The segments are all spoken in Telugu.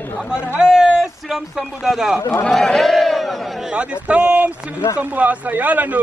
अमर है श्रीराम शंभु दादा साधिस्ताम श्रीराम शंभु आशयाలను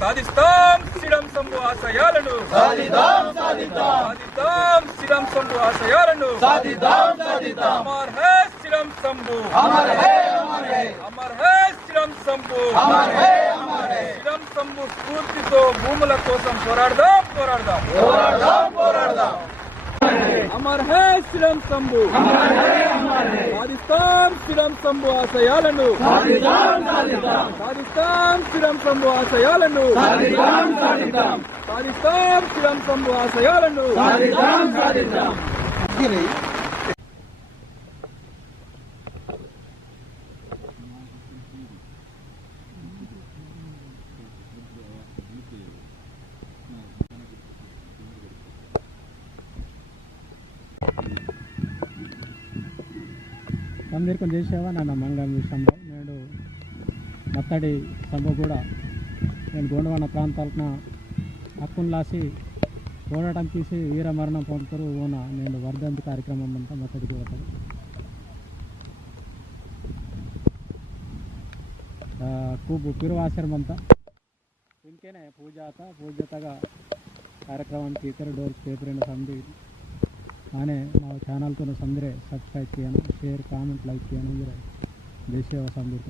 సాధిస్తాం శ్రీరామ్ శంభు ఆశయాలను సాధిస్తాం శ్రీరామ్ శంభు ఆశయాలను అమర్ హై శ్రీరామ్ శంభు అమర్ హై శ్రీరామ్ శంభు శ్రీరామ్ శంభు స్ఫూర్తితో భూముల కోసం పోరాడదాం అమర్ హై శ్రీరామ్ శంభు సాధిస్తాం శ్రీరామ్ శంభు ఆశయాలను సాధిస్తాం శ్రీరామ్ శంభు ఆశయాలను సాధిస్తాం శ్రీరామ్ శంభు ఆశయాలను అందరికీ చేసేవా నా మంగళం విషయంలో నేను మత్తడి సభ కూడా నేను గోండవాడ ప్రాంతాలకు హక్కును లాసి పోరాటం తీసి వీరమరణం పొందుతారు ఓన నేను వర్ధంతి కార్యక్రమం అంతా మత్తడికి పోతాను खूब पिरवासरम अंत इनके पूजाता कार्यक्रम की डोर पेपर संधि आने चानल को संदरे सब्सक्राइब చేయను शेयर कामेंट लाइक చేయను देश संदर्भ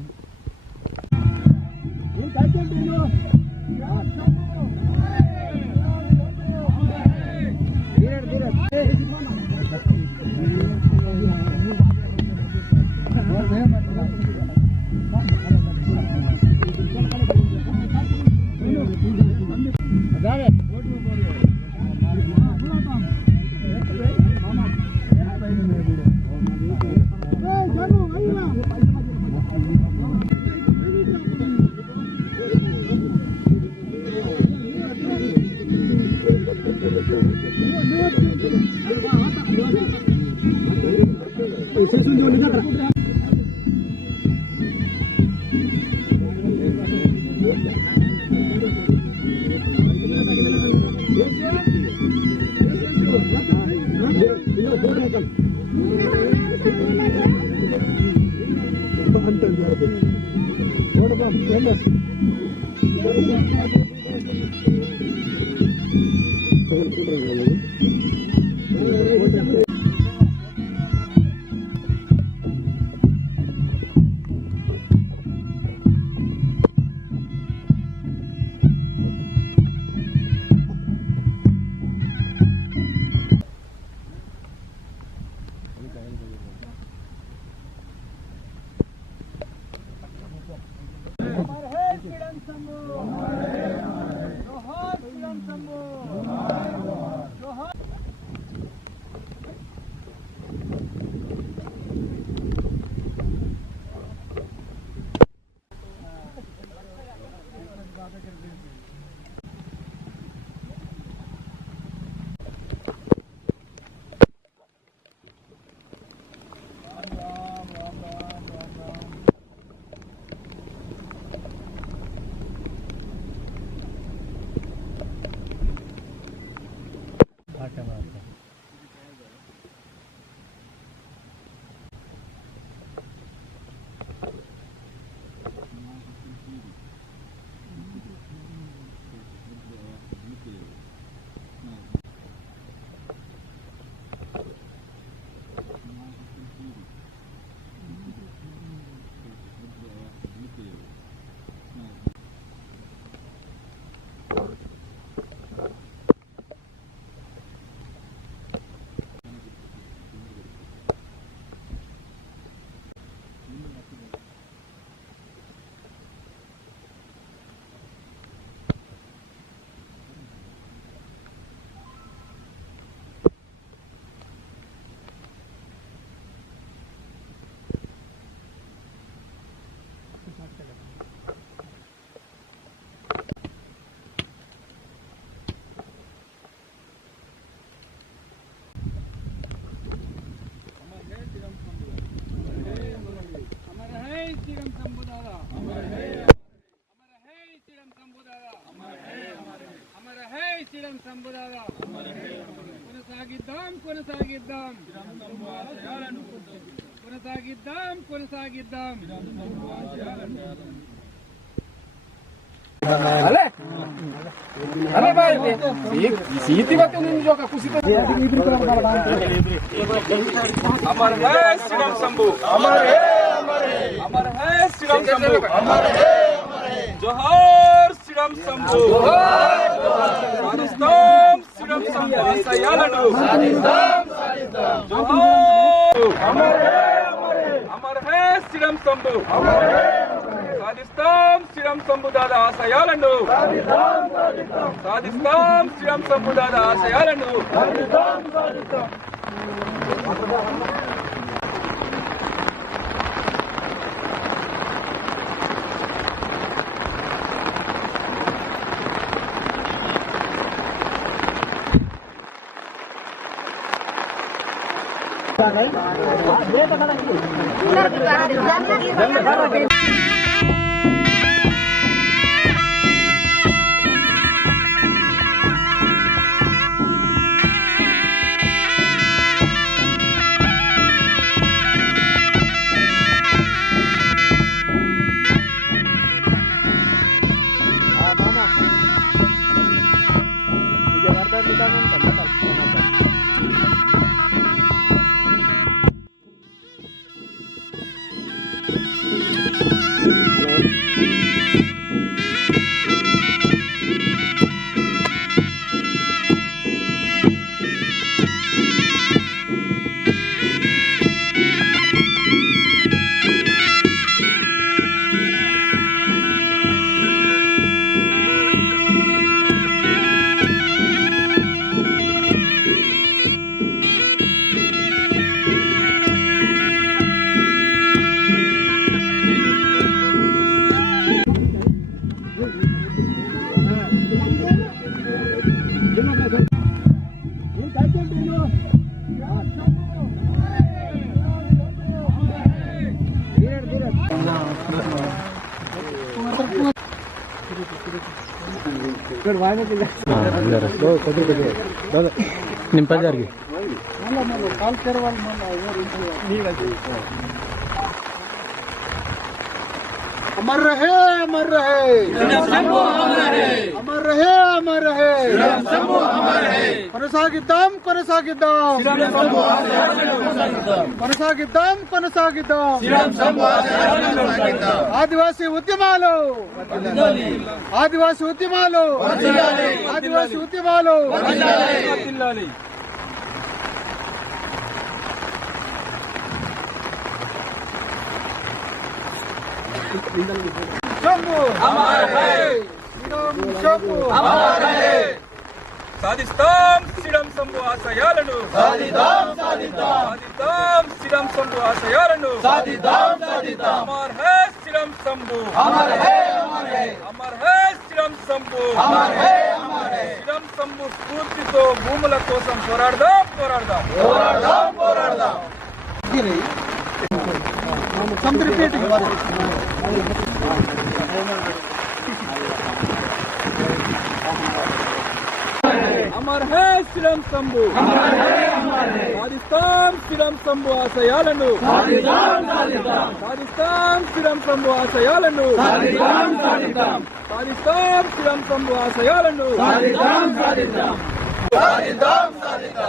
కొనసాగిద్దాం. अमर है श्रीराम शंभू, अमर है श्रीराम शंभू, जोहार श्रीराम शंभू, साधिస్తాం श्रीराम शंभू आशयाలను, अमर है श्रीराम शंभू, साधिస్తాం श्रीराम शंभू दादा आशयाలను, साधिస్తాం श्रीराम शंभू दादा आशयाలను. निंपल जाएगी काल अमर रहे अमर रहे अमर रहे अमर रहे కొనసాగిద్దాం కొనసాగిద్దాం కొనసాగిద్దాం కొనసాగిద్దాం ఆదివాసీ ఉద్యమాలు ఆదివాసీ ఉద్యమాలు ఆదివాసీ ఉద్యమాలు शंभू हमारा है शंभू हमारा है సాధిస్తాం శ్రీరామ్ శంభు ఆశయాలను సాధిస్తాం శ్రీరామ్ శంభు ఆశయాలను అమర్ హై శ్రీరామ్ శంభు అమర్ హై శ్రీరామ్ శంభు శ్రీరామ్ శంభు స్ఫూర్తితో భూముల కోసం పోరాడదాం अमर है श्रीराम शंभु साधिस्ताम श्रीराम शंभु आशयाలను साधिस्ताम श्रीराम शंभु आशयाలను साधिस्ताम श्रीराम शंभु आशयाలను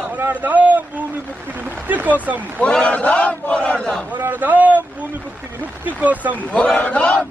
పోరాడదాం భూమి ముక్తి విముక్తి కోసం పోరాడదాం భూమి ముక్తి విముక్తి కోసం పోరాడదాం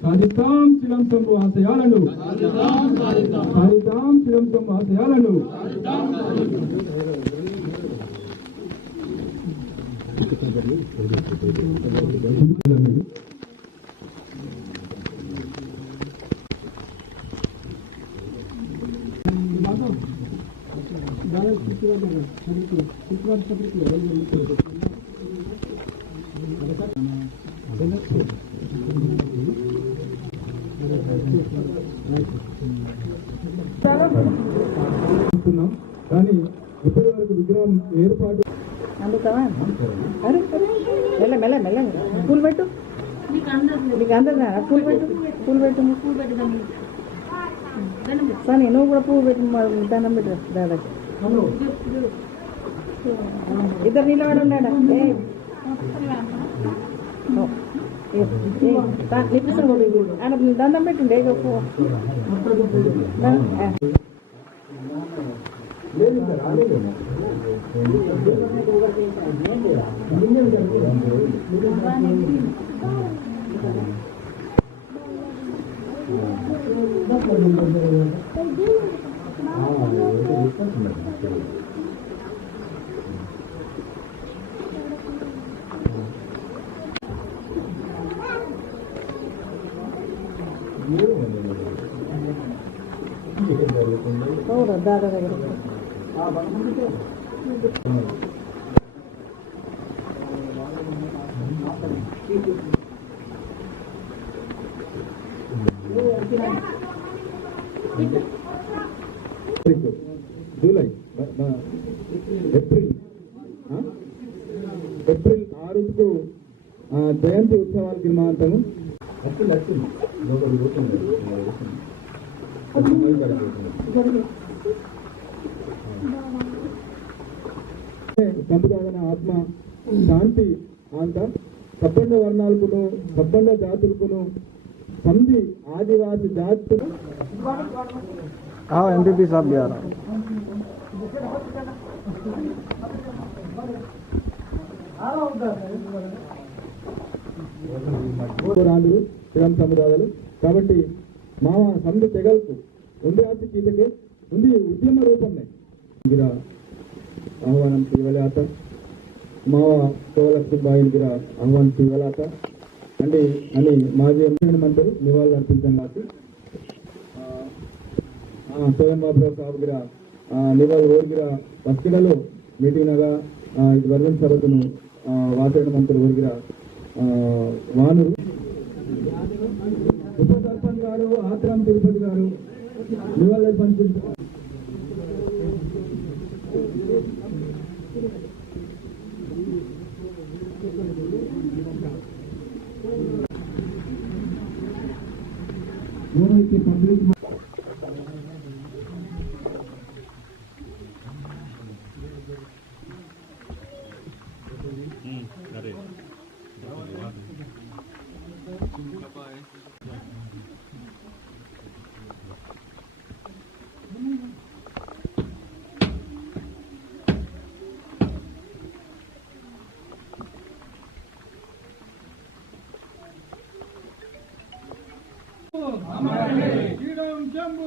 సాధిద్దాం శ్రీరామ్ శంభు ఆశయాలను సాధిద్దాం శ్రీరామ్ శంభు ఆశయాలను కానీ ఇప్పటి వరకు విగ్రహం ఏర్పాటు మెల్ల పూలు పెట్టు నీకు అందరు పూలు పెట్టు సరే నువ్వు కూడా పువ్వు పెట్టి దండం పెట్టు దాదాపు ఇద్దరు నిలబడి ఉన్నాడా ఆయన దండం పెట్టిండే దాదా దగ్గర జూలై ఏప్రిల్ 6కు జయంతి ఉత్సవాలకి మాత్రము సంపదాన ఆత్మ శాంతి అంట సబ్బండ వర్ణాలకును సబ్బండ జాతులకును సంధి ఆదివాసి జాతులు एमपी साहब भी आ रहा రాంధ్రులు శ్రీరామ సముదాయాలు కాబట్టి మా సమితి తెగలకు ఉంది ఆస్తి గీతకే ఉంది ఉద్యమ రూపంలో ఆహ్వానం చేయవలేత మావ శివలక్ష్మి బాయిగిర ఆహ్వానం చేయవలేత అండి అని మాజీ మంత్రులు నివాళులు అర్పించాం నాకు సోయం బాబురావు సాబుగిర నివాళులు ఓడిగిర బస్కిలలో మీటింగ్ నగా ఇది వర్గం సభను వాతావరణ మంత్రులు ఓడిగిర వానూరు ఉప సర్పంచ్ గారు ఆత్రాం తిరుపతి గారు నివాళులు అర్పించారు. పబ్లిక్ శ్రీరామ్ శంభు